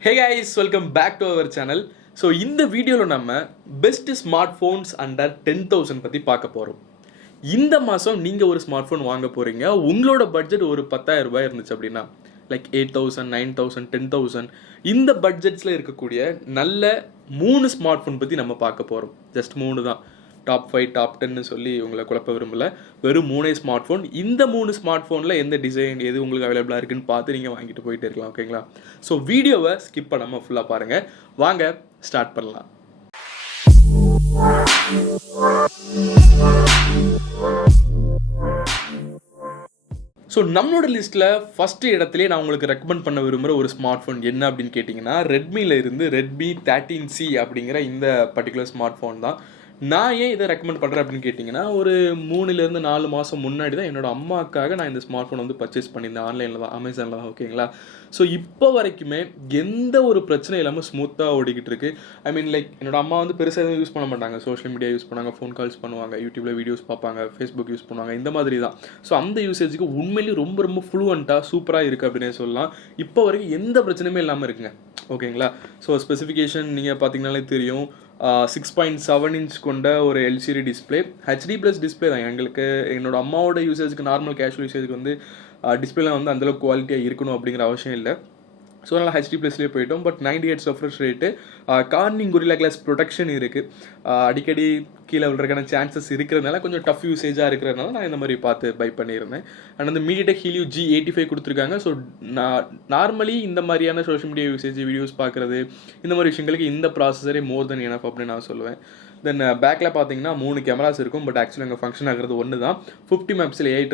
Hey guys, welcome back to our channel. So இந்த வீடியோவில் நம்ம பெஸ்ட் ஸ்மார்ட் ஃபோன்ஸ் அண்டர் 10,000 பற்றி பார்க்க போகிறோம். இந்த மாதம் நீங்கள் ஒரு ஸ்மார்ட் ஃபோன் வாங்க போகிறீங்க, உங்களோட பட்ஜெட் ஒரு 10,000 ரூபாய் இருந்துச்சு அப்படின்னா, லைக் 8,000, 9,000, 10,000 இந்த பட்ஜெட்ஸில் இருக்கக்கூடிய நல்ல 3 ஸ்மார்ட் ஃபோன் பற்றி நம்ம பார்க்க போகிறோம். ஜஸ்ட் 3 தான், டாப் 5 டாப் 10 சொல்லி உங்களை குழப்ப விரும்பல. வெறும் 3 ஸ்மார்ட் ஃபோன். இந்த 3 ஸ்மார்ட் ஃபோனில் எந்த டிசைன் எது உங்களுக்கு அவைலபிளாக இருக்குன்னு பார்த்து நீங்கள் வாங்கிட்டு போயிட்டு இருக்கலாம். ஓகேங்களா? ஸோ வீடியோவை ஸ்கிப் பண்ணாமல் ஃபுல்லாக பாருங்கள். வாங்க ஸ்டார்ட் பண்ணலாம். ஸோ நம்மளோட லிஸ்ட்டில் ஃபஸ்ட்டு இடத்துலேயே நான் உங்களுக்கு ரெக்கமெண்ட் பண்ண விரும்புகிற ஒரு ஸ்மார்ட் ஃபோன் என்ன அப்படின்னு கேட்டிங்கன்னா, ரெட்மியில் இருந்து ரெட்மி 13C அப்படிங்கிற இந்த பர்டிகுலர் ஸ்மார்ட் ஃபோன் தான். நான் ஏன் இதை ரெக்கமெண்ட் பண்ணுறேன் அப்படின்னு கேட்டிங்கன்னா, ஒரு 3லேருந்து 4 மாதம் முன்னாடி தான் என்னோடய அம்மாவுக்காக நான் இந்த ஸ்மார்ட் ஃபோன் வந்து பர்ச்சேஸ் பண்ணியிருந்தேன். ஆன்லைனில் தான், அமேசானில் தான். ஓகேங்களா? ஸோ இப்போ வரைக்குமே எந்த ஒரு பிரச்சனை இல்லாமல் ஸ்மூத்தாக ஓடிக்கிட்டு இருக்கு. ஐ மீன் லைக் என்னோடய அம்மா வந்து பெருசாக எதுவும் யூஸ் பண்ண மாட்டாங்க. சோஷியல் மீடியா யூஸ் பண்ணாங்க, ஃபோன் கால்ஸ் பண்ணுவாங்க, யூடியூப்பில் வீடியோஸ் பார்ப்பாங்க, ஃபேஸ்புக் யூஸ் பண்ணுவாங்க, இந்த மாதிரி தான். ஸோ அந்த யூசேஜுக்கு உண்மையிலேயே ரொம்ப ரொம்ப ஃப்ளூவெண்ட்டாக சூப்பராக இருக்குது அப்படின்னே சொல்லலாம். இப்போ வரைக்கும் எந்த பிரச்சனையுமே இல்லாமல் இருக்குங்க. ஓகேங்களா? ஸோ ஸ்பெசிஃபிகேஷன் நீங்கள் பார்த்தீங்கன்னாலே தெரியும். 6.7 இன்ச் கொண்ட ஒரு எல்சிடி டிஸ்பிளே, HD+ டிஸ்பிளே தான். எங்களுக்கு என்னோடய அம்மாவோட யூசேஜுக்கு, நார்மல் கேஷுவல் யூசேஜுக்கு வந்து டிஸ்பிளேலாம் வந்து அந்தளவுக்கு குவாலிட்டியாக இருக்கணும் அப்படிங்கிற அவசியம் இல்லை. ஸோ அதனால் HD+லேயே போயிட்டோம். But 90 Hz refresh rate, Corning Gorilla Glass protection இருக்குது. அடிக்கடி கீழே விழுறதுக்கான சான்சஸ் இருக்கிறதுனால கொஞ்சம் டஃப் யூசேஜாக இருக்கிறதுனால நான் இந்த மாதிரி பார்த்து பை பண்ணியிருந்தேன். அண்ட் வந்து MediaTek Helio G85 கொடுத்துருக்காங்க. ஸோ நார்மலி இந்த மாதிரியான சோஷியல் மீடியா யூசேஜ், வீடியோஸ் பார்க்குறது, இந்த மாதிரி விஷயங்களுக்கு இந்த ப்ராசஸரே மோர் தென் எனஃப் அப்படின்னு நான் சொல்லுவேன். தென் பேக்கில் பார்த்தீங்கன்னா 3 கேமராஸ் இருக்கும். பட் ஆக்சுவலி அங்கே ஃபங்க்ஷன் ஆகிறது ஒன்று தான். 50 மெகாபிக்சல் AI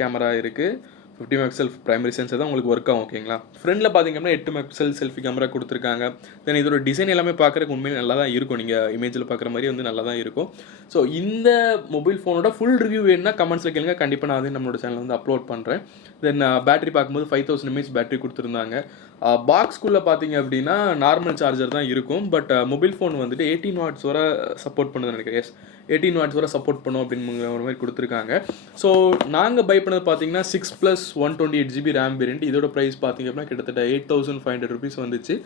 கேமரா இருக்குது. 50 மெகாபிக்சல் பிரைமரி சென்சர் தான் உங்களுக்கு ஒர்க் ஆகும். ஓகேங்களா? ஃப்ரண்ட்டில் பார்த்தீங்கன்னா 8 மெகாபிக்சல் செல்ஃபி கேமரா கொடுத்துருக்காங்க. தென் இதோட டிசைன் எல்லாமே பார்க்குறதுக்கு உண்மையிலே நல்லா தான் இருக்கும். நீங்கள் இமேஜில் பார்க்குற மாதிரி வந்து நல்லா தான் இருக்கும். ஸோ இந்த மொபைல் ஃபோனோட ஃபுல் ரிவ்யூ வேணுன்னா கமெண்ட்ஸில் கேளுங்க. கண்டிப்பாக நான் வந்து நம்மளோட சேனல் வந்து அப்லோட் பண்ணுறேன். தென் பேட்டரி பார்க்கும்போது 5000 mAh பேட்டரி கொடுத்துருந்தாங்க. பாக்ஸ்குள்ளே பார்த்தீங்க அப்படின்னா நார்மல் சார்ஜர் தான் இருக்கும். பட் மொபைல் ஃபோன் வந்துட்டு 18 watts வரை சப்போர்ட் பண்ணுதுன்னு நினைக்கிறேன். எஸ், 18 watts வரை சப்போர்ட் பண்ணும் அப்படின்னு ஒரு மாதிரி கொடுத்துருக்காங்க. ஸோ நாங்கள் பை பண்ணது பார்த்தீங்கன்னா 6+ 128GB ரேம் வேரியன்ட். இதோட ப்ரைஸ் பார்த்தீங்க அப்படின்னா கிட்டத்தட்ட 8,500 rupees வந்துச்சு.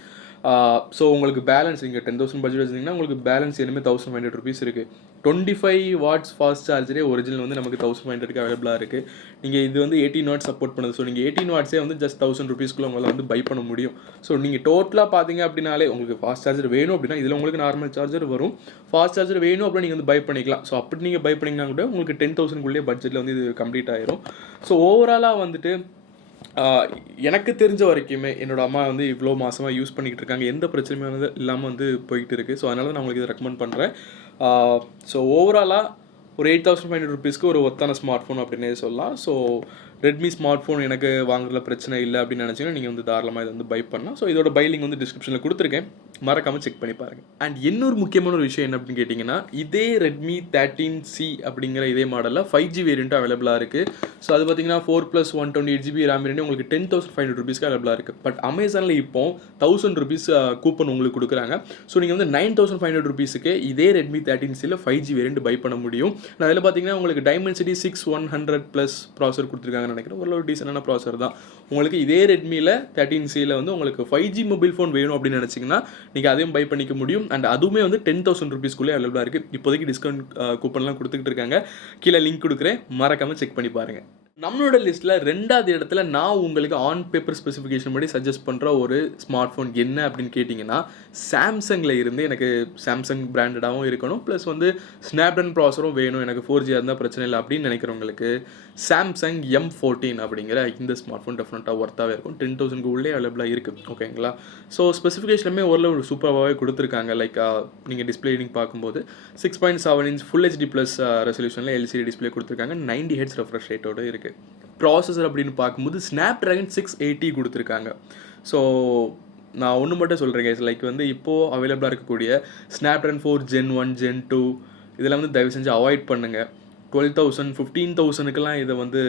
ஸோ உங்களுக்கு பேலன்ஸ் நீங்கள் 10,000 பட்ஜெட் வச்சிங்கன்னா உங்களுக்கு பேலன்ஸ் இனிமேல் 1,500 rupees இருக்குது. 25 watts ஃபாஸ்ட் சார்ஜரே ஒரிஜினல் வந்து நமக்கு 1,500க்கு அவைலபிளாக இருக்குது. நீங்கள் இது வந்து 18 watts சப்போர்ட் பண்ணுது. ஸோ நீங்கள் 18 watts வந்து ஜஸ்ட் 1,000 rupeesக்குள்ளே உங்களால் வந்து பை பண்ண முடியும். ஸோ நீங்கள் டோட்டலாக பார்த்தீங்க அப்படின்னாலே உங்களுக்கு ஃபாஸ்ட் சார்ஜர் வேணும் அப்படின்னா இதில் உங்களுக்கு நார்மல் சார்ஜர் வரும். ஃபாஸ்ட் சார்ஜர் வேணும் அப்படின்னா நீங்கள் வந்து பை பண்ணிக்கலாம். ஸோ அப்படி நீங்கள் பை பண்ணிங்கன்னா கூட உங்களுக்கு 10,000க்குள்ளே பட்ஜெட்டில் வந்து இது கம்ப்ளீட் ஆயிரும். ஸோ ஓவராலாக வந்துட்டு எனக்கு தெரிஞ்ச வரைக்குமே என்னோடய அம்மா வந்து இவ்வளோ மாதமாக யூஸ் பண்ணிக்கிட்டு இருக்காங்க. எந்த பிரச்சனையுமே வந்து இல்லாமல் வந்து போய்கிட்டு இருக்குது. ஸோ அதனால நான் உங்களுக்கு இதை ரெக்கமெண்ட் பண்ணுறேன். ஸோ ஓவராலாக ஒரு 8,500 rupeesக்கு ஒரு ஒத்தான ஸ்மார்ட் ஃபோன் அப்படின்னே சொல்லலாம். ஸோ ரெட்மி ஸ்மார்ட் ஃபோன் எனக்கு வாங்குறதுல பிரச்சனை இல்லை அப்படின்னு நினச்சிங்கன்னா நீங்கள் வந்து தாராளமாக இதை வந்து பை பண்ணலாம். ஸோ இதோட பை லிங்க் வந்து டிஸ்கிரிப்ஷனில் கொடுத்துருக்கேன், மறக்காமல் செக் பண்ணி பாருங்கள். அண்ட் இன்னொரு முக்கியமான ஒரு விஷயம் என்ன அப்படின்னு கேட்டிங்கன்னா, இதே ரெட்மி 13C அப்படிங்கிற இதே மாடலில் 5G வேரியண்ட்டும் அவைலபிளாக இருக்குது. ஸோ அது பார்த்தீங்கன்னா 4+ 128GB ரேம் வேரியண்ட் உங்களுக்கு 10,500 rupeesக்கு அவைலபிளாக இருக்குது. பட் அமேசானில் இப்போ 1,000 rupees கூப்பன் உங்களுக்கு கொடுக்குறாங்க. ஸோ நீங்கள் வந்து 9,500 rupeesக்கு இதே ரெட்மி 13Cயில் 5G வேரியண்ட் பை பண்ண முடியும். நான் அதில் பார்த்தீங்கன்னா உங்களுக்கு Dimensity 6100+ ப்ராசர் கொடுத்துருக்காங்க நினைக்கிறேன். ஒரு டீசென்டான ப்ராசர் தான். உங்களுக்கு இதே ரெட்மியில் 13Cயில் வந்து உங்களுக்கு 5G மொபைல் ஃபோன் வேணும் அப்படின்னு நினச்சிங்கன்னா நீங்கள் அதையும் பை பண்ணிக்க முடியும். அண்ட் அதுவுமே வந்து 10,000 rupeesக்குள்ளே அவைலபிளாக இருக்குது. இப்போதைக்கு டிஸ்கவுண்ட் கூப்பன்லாம் கொடுத்துக்கிட்டு இருக்காங்க. கீழே லிங்க் கொடுக்குறேன், மறக்காமல் செக் பண்ணி பாருங்கள். நம்மளோட லிஸ்ட்டில் 2வது இடத்துல நான் உங்களுக்கு ஆன் பேப்பர் ஸ்பெசிஃபிகேஷன் படி சஜஸ்ட் பண்ணுற ஒரு ஸ்மார்ட் ஃபோன் என்ன அப்படின்னு கேட்டிங்கன்னா, சாம்சங்கில் இருந்து எனக்கு சாம்சங் பிராண்டடாகவும் இருக்கணும், ப்ளஸ் வந்து ஸ்னாப்ட்ராகன் ப்ராசரும் வேணும், எனக்கு 4G இருந்தால் பிரச்சனை இல்லை அப்படின்னு நினைக்கிறவங்களுக்கு சாம்சங் M14 அப்படிங்கிற இந்த ஸ்மார்ட் ஃபோன் டெஃபினட்டாக ஒர்த்தாகவே இருக்கும். 10,000க்கு உள்ளே அவைலபிளாக இருக்குது. ஓகேங்களா? ஸோ ஸ்பெசிஃபிகேஷனுமே ஓரளவு சூப்பராகவே கொடுத்துருக்காங்க. லைக் நீங்கள் டிஸ்பிளே பார்க்கும்போது 6.7 inch full HD+ ரெசல்யூஷனில் LCD display கொடுத்துருக்காங்க. 90 Hz ரெஃப்ரெஷ் ரேட்டோடு இருக்குது. ப்ராசஸர் அப்படின்னு பார்க்கும்போது Snapdragon 680 கொடுத்துருக்காங்க. ஸோ நான் ஒன்று மட்டும் சொல்கிறேன் கைஸ், லைக் வந்து இப்போது அவைலபிளாக இருக்கக்கூடிய Snapdragon 4 Gen 1 Gen 2 இதெல்லாம் வந்து தயவு செஞ்சு அவாய்ட் பண்ணுங்கள். 12,000 15,000க்கெல்லாம் இதை வந்து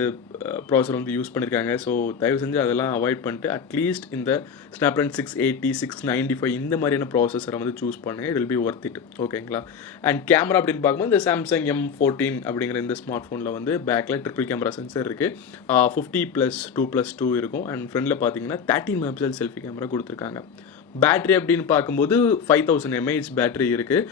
ப்ராசஸர் வந்து யூஸ் பண்ணியிருக்காங்க. ஸோ தயவு செஞ்சு அதெல்லாம் அவாய்ட் பண்ணிட்டு அட்லீஸ்ட் இந்த Snapdragon 680 695 இந்த மாதிரியான ப்ராசஸரை வந்து சூஸ் பண்ணுங்கள். It will be worth it. ஓகேங்களா? அண்ட் கேமரா அப்படின்னு பார்க்கும்போது இந்த சாம்சங் M14 அப்படிங்கிற இந்த ஸ்மார்ட் ஃபோனில் வந்து பேக்கில் ட்ரிபிள் கேமரா சென்சர் இருக்குது. 50+2+2 இருக்கும். அண்ட் ஃப்ரண்டில் பார்த்தீங்கன்னா 13 மெகாபிக்சல் செல்ஃபி கேமரா கொடுத்துருக்காங்க. பேட்டரி அப்படின்னு பார்க்கும்போது 5000 mAh பேட்டரி இருக்குது.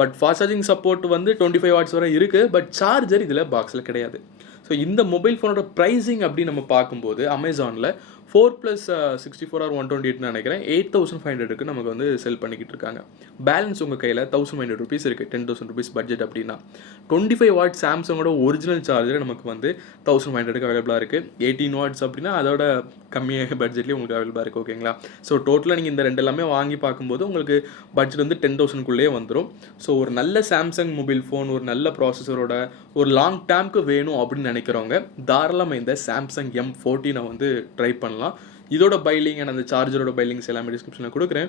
பட் ஃபாஸ்ட் சார்ஜிங் சப்போர்ட் வந்து 25 வாட்ஸ் வரை இருக்குது. பட் சார்ஜர் இதில் பாக்ஸில் கிடையாது. ஸோ இந்த மொபைல் ஃபோனோட ப்ரைஸிங் அப்படின்னு நம்ம பார்க்கும்போது அமேசானில் 4+64 or 128 நினைக்கிறேன் 8500 நமக்கு வந்து செல் பண்ணிக்கிட்டு இருக்காங்க. பேலன்ஸ் உங்கள் கையில் 1500 rupees இருக்குது. 10,000 rupees பட்ஜெட் அப்படின்னா 25 வாட் சாம்சங்கோட ஒரிஜினல் சார்ஜர் நமக்கு வந்து 1500 அவைலபிளாக இருக்குது. 18 வாட்ஸ் அப்படின்னா அதோட கம்மியாக பட்ஜெட்லேயே உங்களுக்கு அவைலபிளாக இருக்குது. ஓகேங்களா? ஸோ டோட்டலாக நீங்கள் இந்த ரெண்டு எல்லாமே வாங்கி பார்க்கும்போது உங்களுக்கு பட்ஜெட் வந்து 10,000க்குள்ளேயே வந்துடும். ஸோ ஒரு நல்ல சாம்சங் மொபைல் ஃபோன், ஒரு நல்ல ப்ராசஸரோட ஒரு லாங் டேம்க்கு வேணும் அப்படின்னு நினைக்கிறவங்க தாராளமாக இந்த சாம்சங் M14 வந்து ட்ரை பண்ணலாம். இதோட பைலிங் அண்ட் அந்த சார்ஜரோட பைலிங்ஸ் எல்லாமே டிஸ்கிரிப்ஷனில் கொடுக்குறேன்,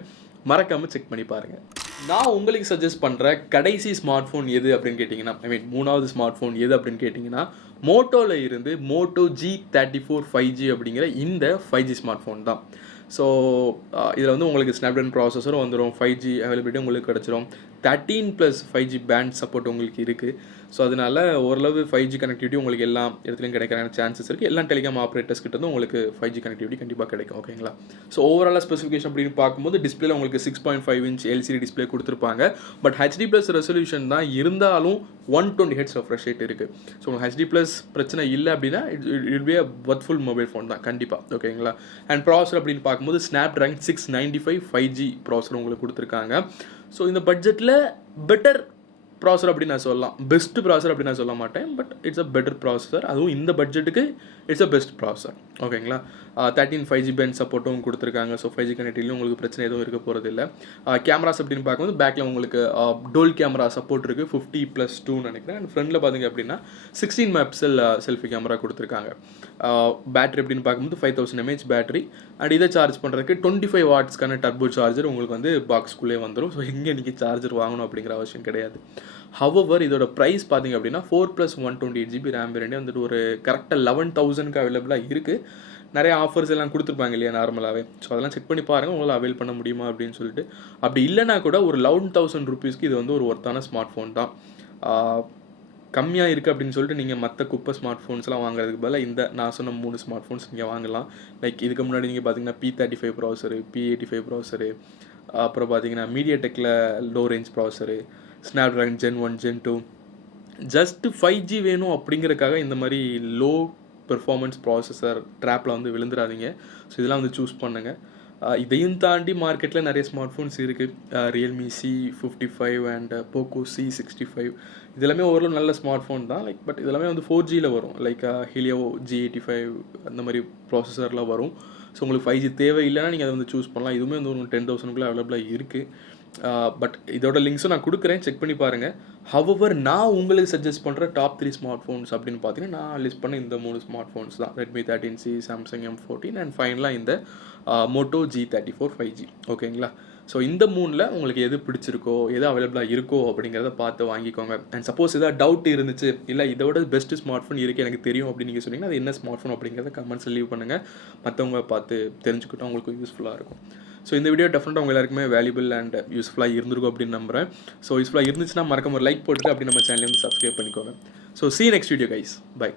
மறக்காமல் செக் பண்ணி பாருங்கள். நான் உங்களுக்கு சஜஸ்ட் பண்ணுற கடைசி ஸ்மார்ட் ஃபோன் எது அப்படின்னு கேட்டிங்கன்னா, மூணாவது ஸ்மார்ட் ஃபோன் எது அப்படின்னு கேட்டிங்கன்னா, மோட்டோவில் இருந்து Moto G34 5G அப்படிங்கிற இந்த 5G ஸ்மார்ட் ஃபோன் தான். ஸோ இதில் வந்து உங்களுக்கு ஸ்னாப்ட்ராகன் ப்ராசஸரும் வந்துடும், 5G அவைலபிலிட்டி உங்களுக்கு கிடச்சிரும், 13+ 5G பேண்ட் சப்போர்ட் உங்களுக்கு இருக்குது. ஸோ அதனால் ஓரளவு 5G கனெக்டிவிட்டி உங்களுக்கு எல்லா இடத்துலையும் கிடைக்கிற சான்சஸ் இருக்குது. எல்லா டெலிகாம் ஆப்ரேட்டர்ஸ் கிட்ட வந்து உங்களுக்கு 5G கனெக்டிவிட்டி கண்டிப்பாக கிடைக்கும். ஓகேங்களா? ஸோ ஓவராலாக ஸ்பெசிஃபிகேஷன் அப்படின்னு பார்க்கும்போது டிஸ்பிளேல உங்களுக்கு 6.5 inch LCD டிஸ்பிளே கொடுத்துருப்பாங்க. பட் HD+ ரெசல்யூஷன் தான் இருந்தாலும் 120 Hz ரெஃப்ரெஷ் ரேட் இருக்குது. ஸோ உங்களுக்கு HD+ பிரச்சனை இல்லை அப்படின்னா it be a worthful mobile phone தான் கண்டிப்பாக. ஓகேங்களா? அண்ட் ப்ராசர் அப்படின்னு பார்க்கும்போது ஸ்னாப்ட்ராகன் 695 5G ப்ராசர் உங்களுக்கு கொடுத்துருக்காங்க. ஸோ இந்த பட்ஜெட்டில் பெட்டர் ப்ராசர் அப்படின்னு நான் சொல்லலாம். பெஸ்ட் ப்ராசர் அப்படின்னு நான் சொல்ல மாட்டேன், but it's a better processor. அதுவும் இந்த பட்ஜெட்டுக்கு இட்ஸ் அ பெஸ்ட் ப்ராசஸர். ஓகேங்களா? 13 5G பேண்ட் சப்போர்ட்டும் கொடுத்துருக்காங்க. ஸோ 5G கனெக்டிவிட்டியும் உங்களுக்கு பிரச்சனை எதுவும் இருக்க போகிறது இல்லை. கேமராஸ் அப்படின்னு பார்க்கும்போது பேக்கில் உங்களுக்கு டோல் கேமரா சப்போர்ட் இருக்குது, 50+2 நினைக்கிறேன். அண்ட் ஃப்ரண்டில் பார்த்தீங்க அப்படின்னா 16 மெகாபிக்சல் செல்ஃபி கேமரா கொடுத்துருக்காங்க. பேட்டரி அப்படின்னு பார்க்கும்போது 5000 mAh பேட்டரி. அண்ட் இதை சார்ஜ் பண்ணுறதுக்கு 25 வாட்ஸ்க்கான டர்போ சார்ஜர் உங்களுக்கு வந்து பாக்ஸ்குள்ளே வந்துடும். ஸோ எங்கே நீங்கள் சார்ஜர் வாங்கணும் அப்படிங்கிற அவசியம் கிடையாது. ஹவவர் இதோட ப்ரைஸ் பார்த்தீங்க அப்படின்னா 4+128 GB ரேம் வேரியண்ட் வந்துட்டு ஒரு கரெக்டாக 11,000க்கு அவைலபிளாக இருக்குது. நிறைய ஆஃபர்ஸ் எல்லாம் கொடுத்துருப்பாங்க இல்லையா நார்மலாகவே. ஸோ அதெல்லாம் செக் பண்ணி பாருங்கள் உங்களால் அவைல் பண்ண முடியுமா அப்படின்னு சொல்லிட்டு. அப்படி இல்லைனா கூட ஒரு 11,000 rupeesக்கு இது வந்து ஒரு ஒர்த்தான ஸ்மார்ட் ஃபோன் தான். கம்மியாக இருக்குது அப்படின்னு சொல்லிட்டு நீங்கள் மற்ற குப்பை ஸ்மார்ட் ஃபோன்ஸ்லாம் வாங்குறதுக்கு பதிலாக இந்த நான் சொன்ன 3 ஸ்மார்ட் ஃபோன்ஸ் நீங்கள் வாங்கலாம். லைக் இதுக்கு முன்னாடி நீங்கள் பார்த்தீங்கன்னா P35 ப்ராசரு, P85 ப்ராசரு, அப்புறம் பார்த்தீங்கன்னா மீடியாடெக்கில் low range processor, Snapdragon Gen 1 Gen 2. Just 5G வேணும் அப்படிங்கிறதுக்காக இந்த மாதிரி லோ பெர்ஃபார்மன்ஸ் ப்ராசஸர் ட்ராப்பில் வந்து விழுந்துடாதீங்க. ஸோ இதெல்லாம் வந்து சூஸ் பண்ணுங்கள். இதையும் தாண்டி மார்க்கெட்டில் நிறைய ஸ்மார்ட் ஃபோன்ஸ் இருக்குது. Realme C55 and Poco C65 இதெல்லாமே ஓரளவு நல்ல ஸ்மார்ட் ஃபோன் தான். லைக் பட் இதெல்லாமே வந்து 4Gயில் வரும். லைக் ஹீலியோ G85 அந்த மாதிரி ப்ராசஸர்லாம் வரும். ஸோ உங்களுக்கு 5G தேவை இல்லைன்னா நீங்கள் அதை வந்து சூஸ் பண்ணலாம். இதுவுமே வந்து ஒரு 10,000க்குள்ளே அவைலபிளாக இருக்குது. பட் இதோட லிங்க்ஸும் நான் கொடுக்குறேன், செக் பண்ணி பாருங்கள். ஹவவர் நான் உங்களுக்கு சஜஸ்ட் பண்ணுற டாப் 3 ஸ்மார்ட் ஃபோன்ஸ் அப்படின்னு பார்த்தீங்கன்னா நான் லிஸ்ட் பண்ண இந்த 3 ஸ்மார்ட் ஃபோன்ஸ் தான். Redmi 13C, Samsung M14 and ஃபைனலாக இந்த Moto G34 5G. ஓகேங்களா? ஸோ இந்த 3ல் உங்களுக்கு எது பிடிச்சிருக்கோ எது அவைலபிளாக இருக்கோ அப்படிங்கிறத பார்த்து வாங்கிக்கோங்க. அண்ட் சப்போஸ் எதாவது டவுட் இருந்துச்சு, இல்லை இதோட பெஸ்ட் ஸ்மார்ட் ஃபோன் இருக்குது எனக்கு தெரியும் அப்படின்னு நீங்கள் சொன்னீங்கன்னா அது என்ன ஸ்மார்ட் ஃபோன் அப்படிங்கிறத கமெண்ட்ஸில் லீவ் பண்ணுங்கள். மற்றவங்க பார்த்து தெரிஞ்சுக்கிட்டோம் உங்களுக்கு யூஸ்ஃபுல்லாக இருக்கும். ஸோ இந்த வீடியோ டெஃபினட்டாக உங்கள் எல்லாருக்குமே வேல்யூபிள் அண்ட் யூஸ்ஃபுல்லாக இருந்திருக்கும் அப்படின்னு நம்புகிறேன். ஸோ யூஸ்ஃபுல்லாக இருந்துச்சுன்னா மறக்காம ஒரு லைக் போட்டுட்டு அப்படி நம்ம சேனலை வந்து சப்ஸ்கிரைப் பண்ணிக்கோங்க. So see you next video guys. Bye.